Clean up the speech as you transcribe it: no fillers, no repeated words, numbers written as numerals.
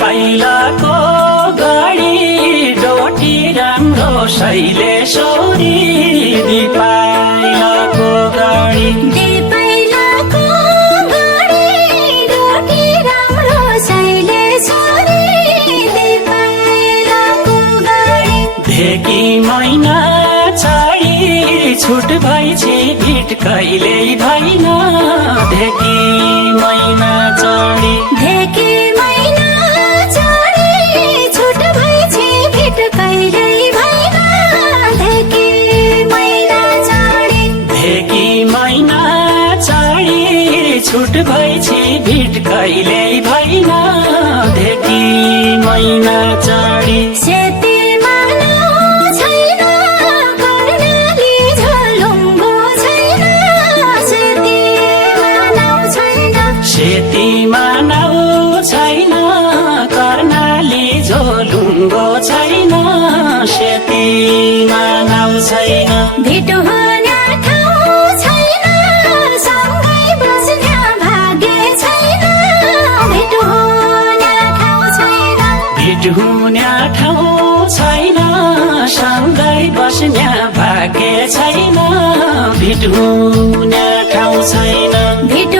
पाइलाको गाडी डोटी राम्रो शैलेश्वरी पाइलाको गाडी ढेकी मैना छाडी छुट भइछि भिट कहिले भएन ढेकी मैना चढी छुट भइछि भिट कहिले भएन ढेकी मैना चढी सेतीमा नाउ छैन कर्णाली झोलुङ्गो छैन सेतीमा नाउ छैन भेट हुन ठाउँ छैन सँगै बस्न भाग्य छैन भेट हुन ठाउँ छैन भेट हुन ठाउँ छैन सँगै बस्न भाग्य छैन भेट हुन ठाउँ छैन भेट